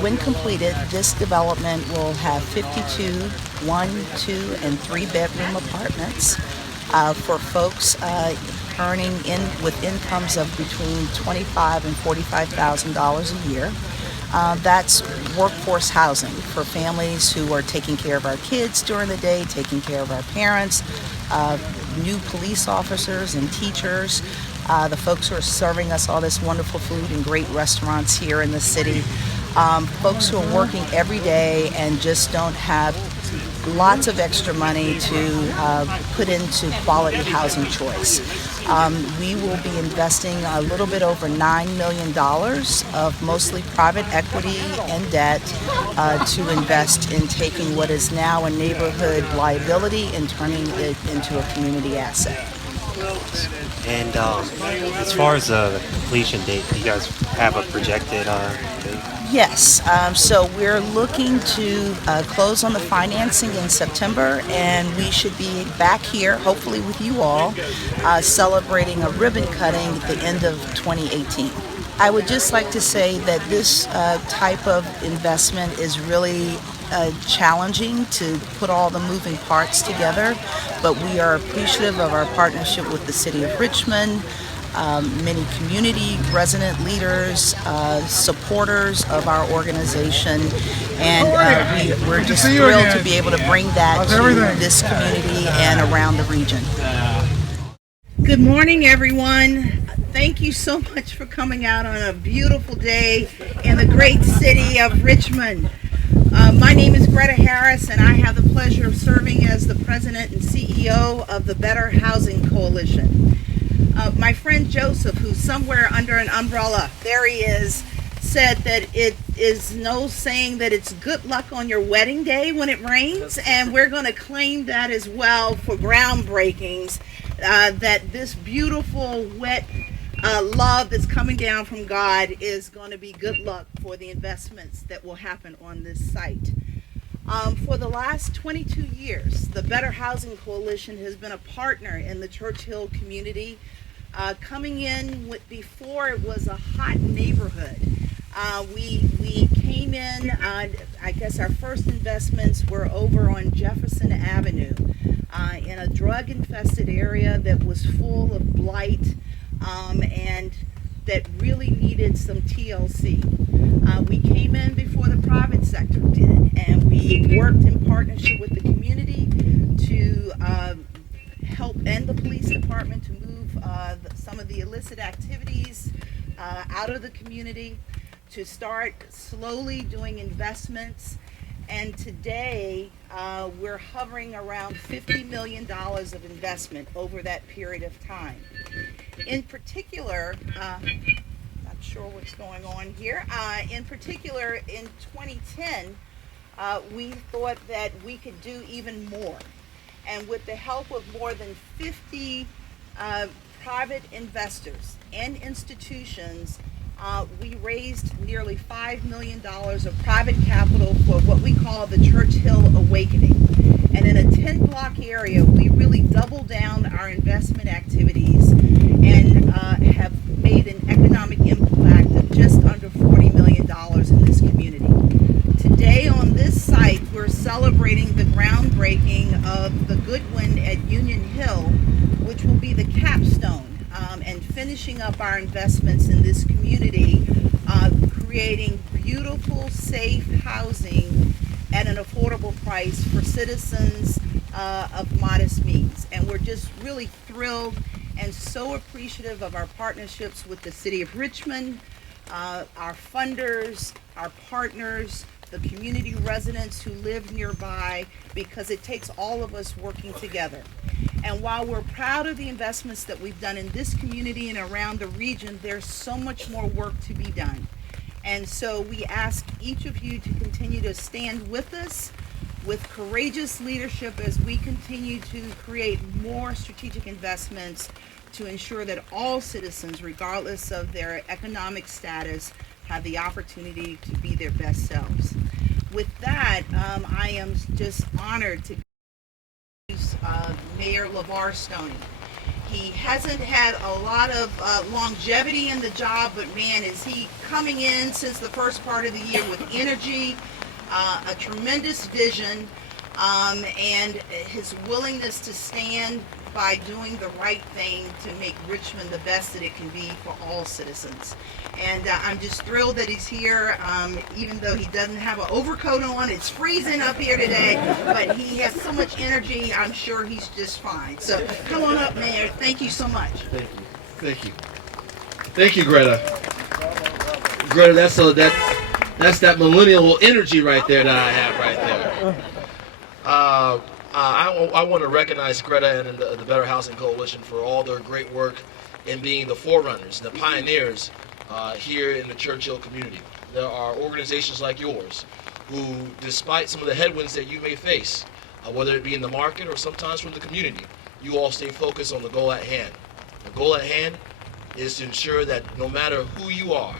when completed, this development will have 52 1, 2, and 3-bedroom apartments for folks earning with incomes of between $25,000 and $45,000 a year. That's workforce housing for families who are taking care of our kids during the day, taking care of our parents, new police officers and teachers, the folks who are serving us all this wonderful food in great restaurants here in the city, folks who are working every day and just don't have lots of extra money to put into quality housing choice. We will be investing a little bit over $9 million of mostly private equity and debt to invest in taking what is now a neighborhood liability and turning it into a community asset. And as far as the completion date, do you guys have a projected date? Yes, so we're looking to close on the financing in September, and we should be back here, hopefully with you all, celebrating a ribbon cutting at the end of 2018. I would just like to say that this type of investment is really challenging to put all the moving parts together, but we are appreciative of our partnership with the City of Richmond, many community resident leaders, supporters of our organization, and we're just thrilled to be able to bring that to this community and around the region. Good morning, everyone. Thank you so much for coming out on a beautiful day in the great city of Richmond. My name is Greta Harris, and I have the pleasure of serving as the president and CEO of the Better Housing Coalition. My friend Joseph, who's somewhere under an umbrella, there he is, said that it is no saying that it's good luck on your wedding day when it rains, and we're going to claim that as well for groundbreakings, that this beautiful, wet love that's coming down from God is going to be good luck for the investments that will happen on this site. For the last 22 years, the Better Housing Coalition has been a partner in the Churchill community, coming in before it was a hot neighborhood. We came in, I guess our first investments were over on Jefferson Avenue, in a drug-infested area that was full of blight, and that really needed some TLC. We came in before the private sector did, and we worked in partnership with the community to help and the police department to move some of the illicit activities out of the community, to start slowly doing investments. And today we're hovering around $50 million of investment over that period of time. In particular, not sure what's going on here. In particular, in 2010, we thought that we could do even more. And with the help of more than 50 private investors and institutions, we raised nearly $5 million of private capital for what we call the Churchill Awakening. And in a 10-block area, we really doubled down our investment activities and have made an economic impact of just under $40 million in this community. Today on this site, we're celebrating the groundbreaking of the Goodwyn at Union Hill, which will be the capstone and finishing up our investments in this community, creating beautiful, safe housing at an affordable price for citizens of modest means. And we're just really thrilled and so appreciative of our partnerships with the City of Richmond, our funders, our partners, the community residents who live nearby, because it takes all of us working together. And while we're proud of the investments that we've done in this community and around the region, there's so much more work to be done. And so we ask each of you to continue to stand with us with courageous leadership as we continue to create more strategic investments to ensure that all citizens, regardless of their economic status, have the opportunity to be their best selves. With that, I am just honored to introduce Mayor LeVar Stoney. He hasn't had a lot of longevity in the job, but man, is he coming in since the first part of the year with energy, a tremendous vision, and his willingness to stand by doing the right thing to make Richmond the best that it can be for all citizens. And I'm just thrilled that he's here, even though he doesn't have an overcoat on. It's freezing up here today, but he has so much energy, I'm sure he's just fine. So come on up, Mayor. Thank you so much. Thank you. Thank you. Thank you, Greta. Greta, that's that millennial energy right there that I have right there. I want to recognize Greta and the Better Housing Coalition for all their great work in being the forerunners, the pioneers here in the Churchill community. There are organizations like yours who, despite some of the headwinds that you may face, whether it be in the market or sometimes from the community, you all stay focused on the goal at hand. The goal at hand is to ensure that no matter who you are,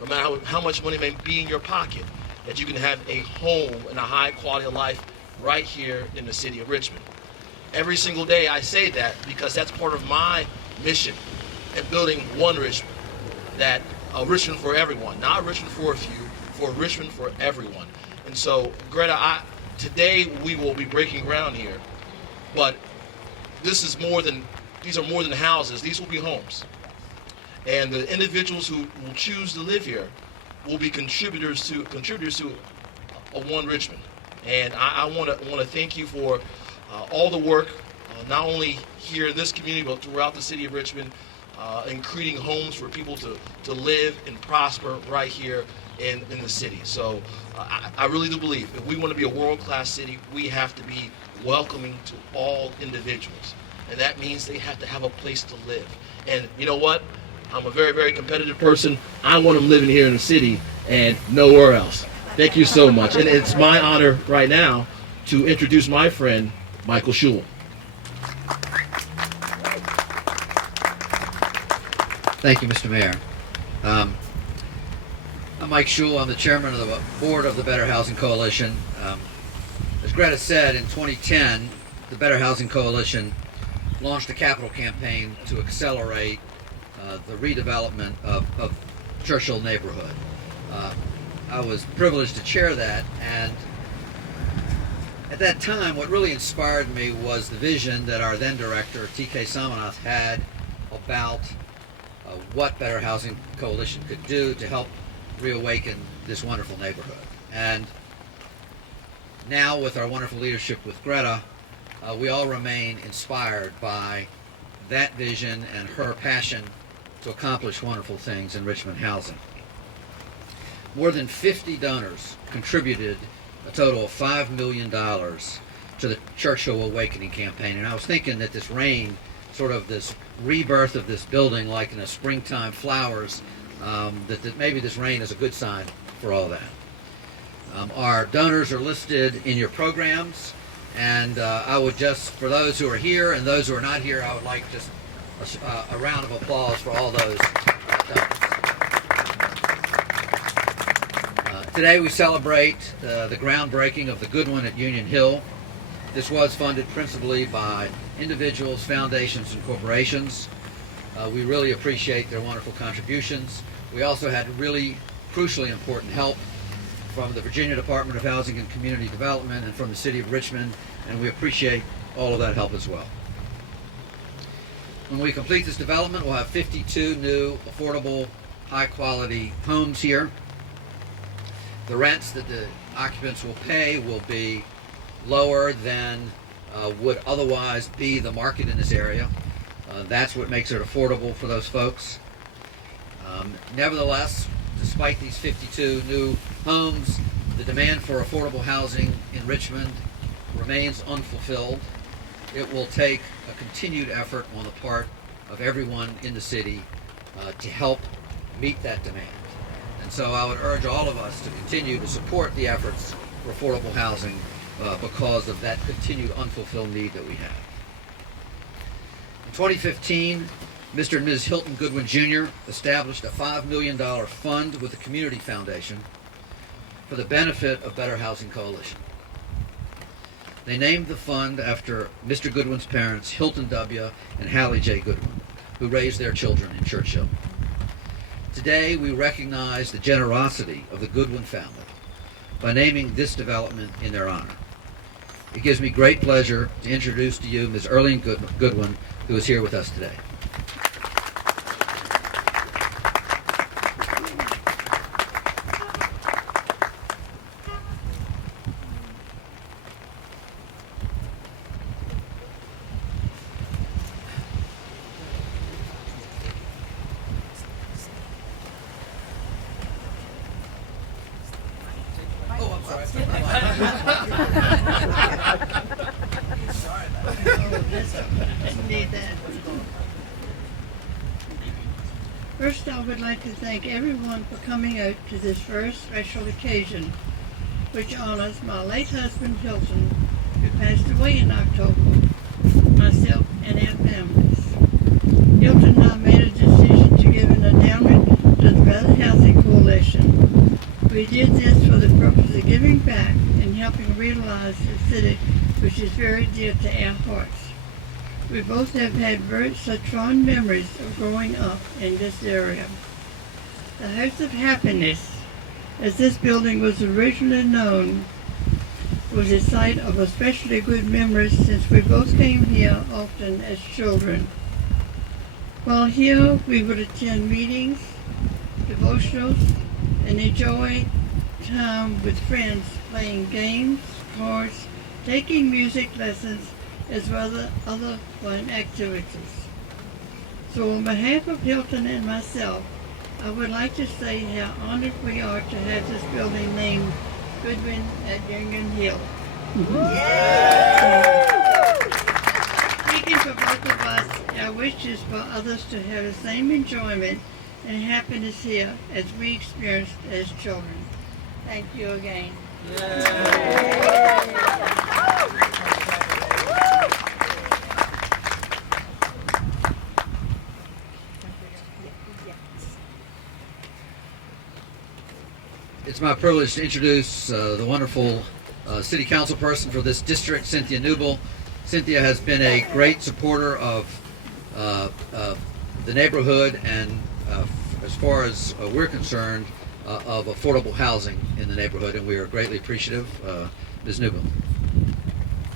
no matter how much money may be in your pocket, that you can have a home and a high quality of life right here in the city of Richmond. Every single day I say that because that's part of my mission in building one Richmond, that Richmond for everyone, not Richmond for a few, for Richmond for everyone. And so, Greta, today we will be breaking ground here, but these are more than houses, these will be homes. And the individuals who will choose to live here will be contributors to a One Richmond. And I want to thank you for all the work, not only here in this community, but throughout the city of Richmond, in creating homes for people to live and prosper right here in the city. So I really do believe if we want to be a world-class city, we have to be welcoming to all individuals. And that means they have to have a place to live. And you know what? I'm a very, very competitive person. I want them living here in the city and nowhere else. Thank you so much. And it's my honor right now to introduce my friend, Michael Schul. Thank you, Mr. Mayor. I'm Mike Schul. I'm the chairman of the board of the Better Housing Coalition. As Greta said, in 2010, the Better Housing Coalition launched a capital campaign to accelerate the redevelopment of Churchill neighborhood. I was privileged to chair that, and at that time what really inspired me was the vision that our then director, T.K. Samanath, had about what Better Housing Coalition could do to help reawaken this wonderful neighborhood. And now with our wonderful leadership with Greta, we all remain inspired by that vision and her passion to accomplish wonderful things in Richmond housing. More than 50 donors contributed a total of $5 million to the Churchill Awakening campaign. And I was thinking that this rain, sort of this rebirth of this building like in a springtime flowers, that maybe this rain is a good sign for all that. Our donors are listed in your programs, and I would just, for those who are here and those who are not here, I would like just a round of applause for all those donors. Today we celebrate the groundbreaking of the Goodwyn at Union Hill. This was funded principally by individuals, foundations, and corporations. We really appreciate their wonderful contributions. We also had really crucially important help from the Virginia Department of Housing and Community Development and from the City of Richmond, and we appreciate all of that help as well. When we complete this development, we'll have 52 new, affordable, high-quality homes here. The rents that the occupants will pay will be lower than would otherwise be the market in this area. That's what makes it affordable for those folks. Nevertheless, despite these 52 new homes, the demand for affordable housing in Richmond remains unfulfilled. It will take a continued effort on the part of everyone in the city to help meet that demand. And so I would urge all of us to continue to support the efforts for affordable housing because of that continued unfulfilled need that we have. In 2015, Mr. and Ms. Hilton Goodwyn Jr. established a $5 million fund with the Community Foundation for the benefit of Better Housing Coalition. They named the fund after Mr. Goodwyn's parents, Hilton W. and Hallie J. Goodwyn, who raised their children in Churchill. Today, we recognize the generosity of the Goodwyn family by naming this development in their honor. It gives me great pleasure to introduce to you Ms. Earlene Goodwyn, who is here with us today. First, I would like to thank everyone for coming out to this very special occasion, which honors my late husband Hilton, who passed away in October, myself and our families. Hilton and I made a decision to give an endowment to the Better Housing Coalition. We did this for the purpose of giving back and helping realize the city, which is very dear to our hearts. We both have had such fond memories of growing up in this area. The House of Happiness, as this building was originally known, was a site of especially good memories since we both came here often as children. While here, we would attend meetings, devotionals, and enjoy time with friends playing games, cards, taking music lessons, as well as other fun activities. So on behalf of Hilton and myself, I would like to say how honored we are to have this building named Goodwyn at Union Hill. Speaking for both of us, our wish is for others to have the same enjoyment and happiness here as we experienced as children. Thank you again. It's my privilege to introduce the wonderful city council person for this district, Cynthia Newble. Cynthia has been a great supporter of the neighborhood and, as far as we're concerned, of affordable housing in the neighborhood, and we are greatly appreciative. Ms. Newble.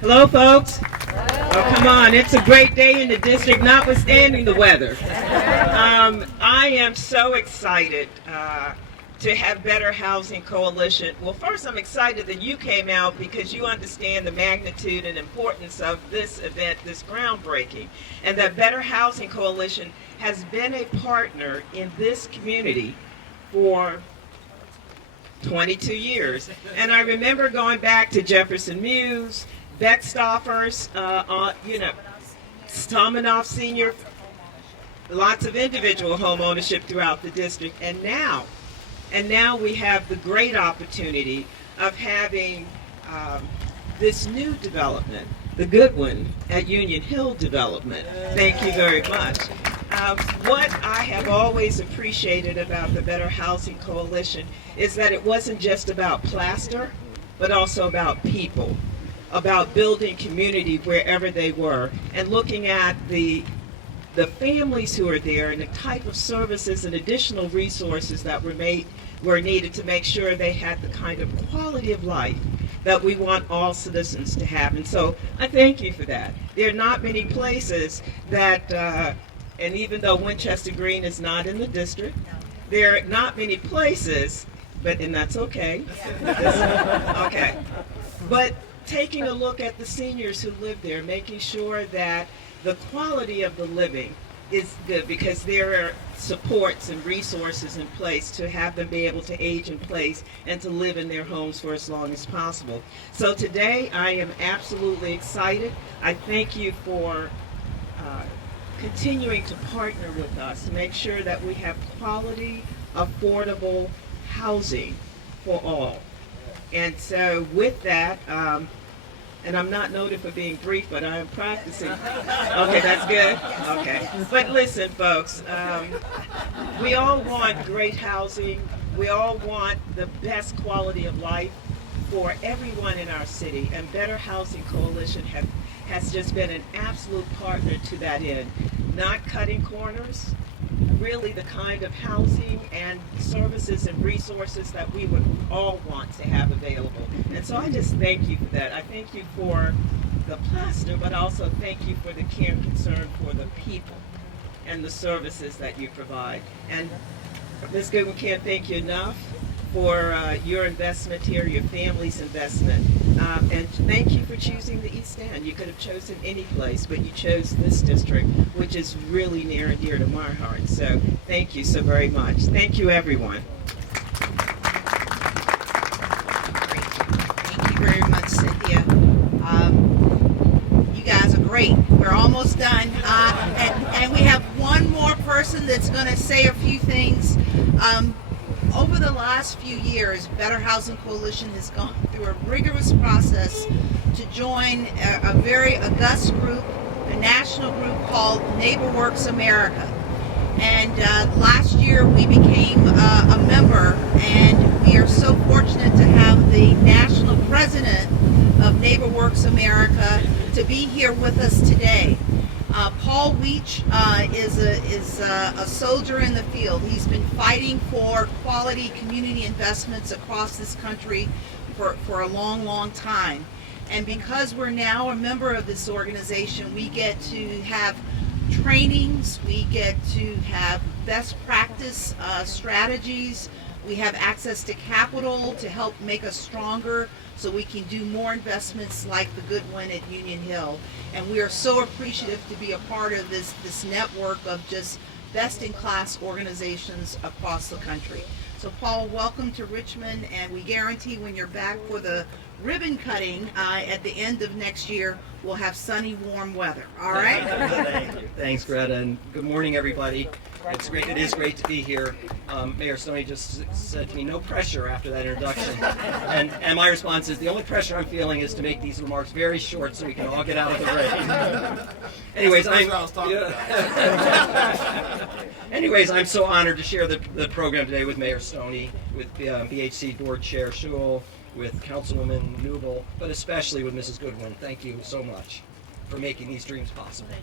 Hello, folks. Oh, come on. It's a great day in the district, notwithstanding the weather. I am so excited to have Better Housing Coalition. Well, first, I'm excited that you came out because you understand the magnitude and importance of this event, this groundbreaking, and that Better Housing Coalition has been a partner in this community for 22 years. And I remember going back to Jefferson Muse, Beckstoffers, Stomanoff Senior, lots of individual home ownership throughout the district. And now we have the great opportunity of having this new development, the Goodwyn at Union Hill development. Thank you very much. What I have always appreciated about the Better Housing Coalition is that it wasn't just about plaster, but also about people, about building community wherever they were, and looking at the families who are there and the type of services and additional resources that were needed to make sure they had the kind of quality of life that we want all citizens to have. And so I thank you for that. There are not many places that, and even though Winchester Green is not in the district, there are not many places, and that's okay. Okay. But taking a look at the seniors who live there, making sure that the quality of the living is good, because there are supports and resources in place to have them be able to age in place and to live in their homes for as long as possible. So today I am absolutely excited. I thank you for continuing to partner with us to make sure that we have quality, affordable housing for all. And so with that, and I'm not noted for being brief, but I am practicing. Okay, that's good. Okay. But listen, folks, we all want great housing. We all want the best quality of life for everyone in our city, and Better Housing Coalition has just been an absolute partner to that end. Not cutting corners, really the kind of housing and services and resources that we would all want to have available. And so I just thank you for that. I thank you for the plaster, but also thank you for the care and concern for the people and the services that you provide. And Ms. Goodwyn, can't thank you enough for your investment here, your family's investment. And thank you for choosing the East End. You could have chosen any place, but you chose this district, which is really near and dear to my heart. So thank you so very much. Thank you, everyone. Thank you very much, Cynthia. You guys are great. We're almost done. And we have one more person that's going to say a few things. Over the last few years, Better Housing Coalition has gone through a rigorous process to join a very august group, a national group called NeighborWorks America. And last year we became a member, and we are so fortunate to have the national president of NeighborWorks America to be here with us today. Paul Weech is a soldier in the field. He's been fighting for quality community investments across this country for a long, long time. And because we're now a member of this organization, we get to have trainings, we get to have best practice strategies, we have access to capital to help make us stronger so we can do more investments like the Goodwyn at Union Hill. And we are so appreciative to be a part of this network of just best-in-class organizations across the country. So Paul, welcome to Richmond, and we guarantee when you're back for the ribbon cutting at the end of next year, we'll have sunny, warm weather. All right? Thank you. Thanks, Greta, and good morning, everybody. It's great. It is great to be here. Mayor Stoney just said to me, "No pressure" after that introduction, and my response is, the only pressure I'm feeling is to make these remarks very short so we can all get out of the rain. Anyways, I'm so honored to share the program today with Mayor Stoney, with BHC Board Chair Schul, with Councilwoman Newble, but especially with Mrs. Goodwyn. Thank you so much for making these dreams possible.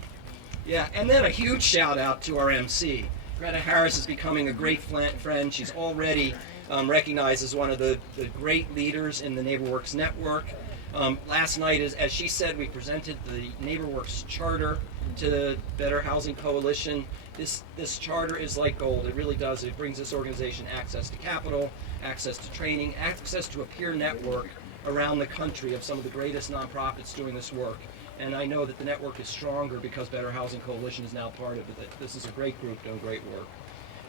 Yeah, and then a huge shout out to our MC. Greta Harris is becoming a great friend. She's already recognized as one of the great leaders in the NeighborWorks network. Last night, as she said, we presented the NeighborWorks charter to the Better Housing Coalition. This charter is like gold. It really does. It brings this organization access to capital, access to training, access to a peer network around the country of some of the greatest nonprofits doing this work. And I know that the network is stronger because Better Housing Coalition is now part of it. This is a great group doing great work.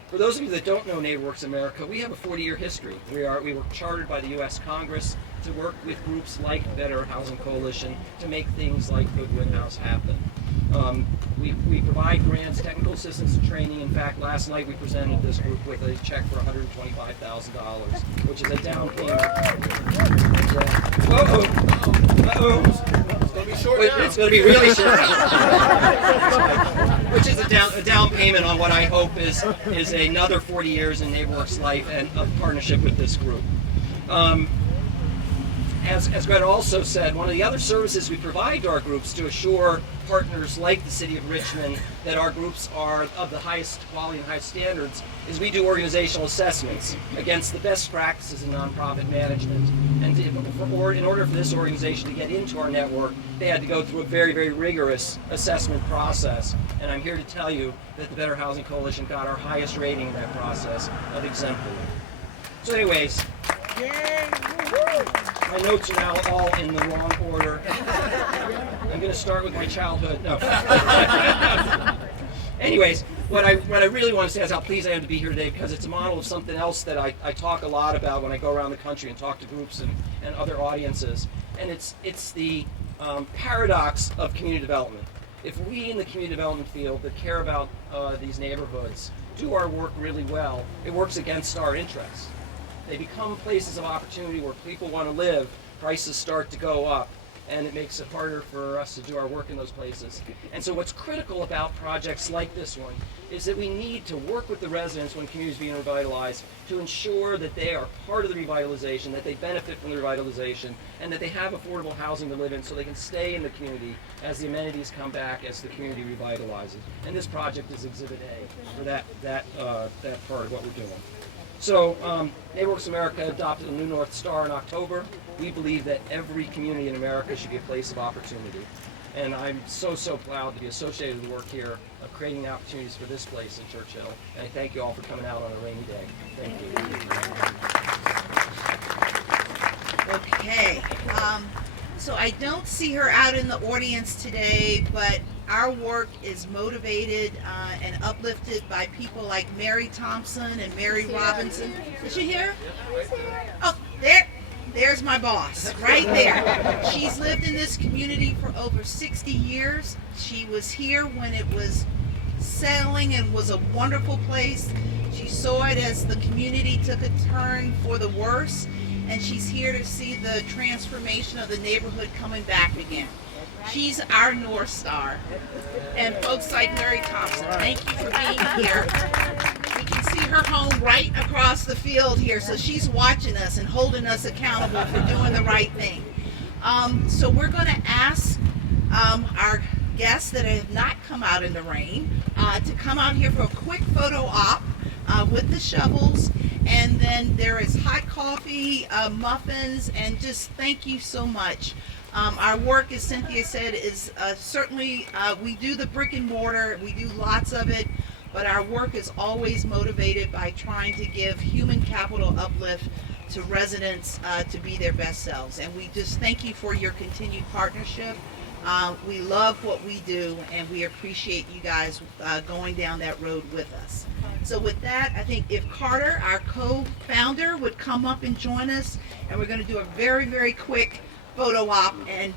For those of you that don't know NeighborWorks America, we have a 40-year history. We were chartered by the U.S. Congress to work with groups like Better Housing Coalition to make things like Goodwyn House happen. We provide grants, technical assistance, and training. In fact, last night we presented this group with a check for $125,000, which is a down payment. It's going to be really short. Which is a down payment on what I hope is another 40 years in NeighborWorks life and a partnership with this group. As Greta also said, one of the other services we provide to our groups to assure partners like the City of Richmond that our groups are of the highest quality and highest standards is we do organizational assessments against the best practices in nonprofit management. And in order for this organization to get into our network, they had to go through a very, very rigorous assessment process. And I'm here to tell you that the Better Housing Coalition got our highest rating in that process of exemplary. So anyways, my notes are now all in the wrong order. I'm going to start with my childhood. No. Anyways, what I really want to say is how pleased I am to be here today, because it's a model of something else that I talk a lot about when I go around the country and talk to groups and other audiences. And it's the paradox of community development. If we in the community development field that care about these neighborhoods do our work really well, it works against our interests. They become places of opportunity where people want to live, prices start to go up, and it makes it harder for us to do our work in those places. And so what's critical about projects like this one is that we need to work with the residents when communities are being revitalized to ensure that they are part of the revitalization, that they benefit from the revitalization, and that they have affordable housing to live in so they can stay in the community as the amenities come back, as the community revitalizes. And this project is Exhibit A for that part of what we're doing. So NeighborWorks America adopted a new North Star in October. We believe that every community in America should be a place of opportunity. And I'm so proud to be associated with the work here of creating opportunities for this place in Churchill. And I thank you all for coming out on a rainy day. Thank you. Okay. So I don't see her out in the audience today, but our work is motivated and uplifted by people like Mary Thompson and Mary Robinson. Is she here? Oh, there's my boss, right there. She's lived in this community for over 60 years. She was here when it was settling and was a wonderful place. She saw it as the community took a turn for the worse, and she's here to see the transformation of the neighborhood coming back again. She's our North Star. And folks like Mary Thompson, thank you for being here. We can see her home right across the field here, so she's watching us and holding us accountable for doing the right thing. So we're going to ask our guests that have not come out in the rain to come out here for a quick photo op with the shovels. And then there is hot coffee, muffins, and just thank you so much. Our work, as Cynthia said, is certainly, we do the brick and mortar, we do lots of it, but our work is always motivated by trying to give human capital uplift to residents to be their best selves. And we just thank you for your continued partnership. We love what we do, and we appreciate you guys going down that road with us. So with that, I think if Carter, our co-founder, would come up and join us, and we're going to do a very quick photo op, and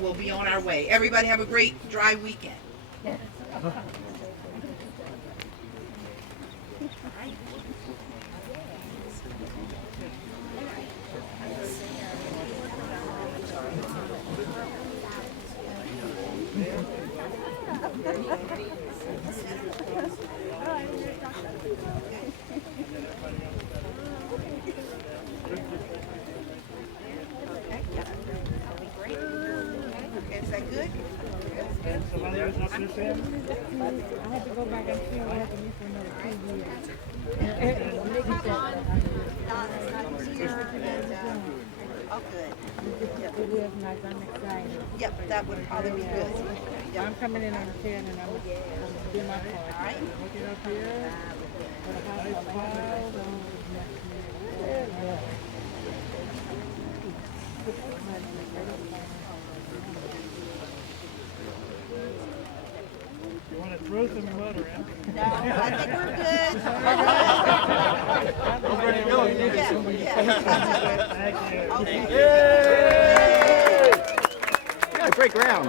we'll be on our way. Everybody have a great dry weekend. Is that good? I had to go back and see what happened for another 2 years. Oh, good. It is nice. I'm excited. Yep, that would probably be good. Yep. I'm coming in on 10 and I'm going to do my part. All right. Look it up here. Put a house file. You want to throw some mud around? No, I think we're good. I'm ready to go. Thank you. Yeah, great ground.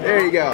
There you go.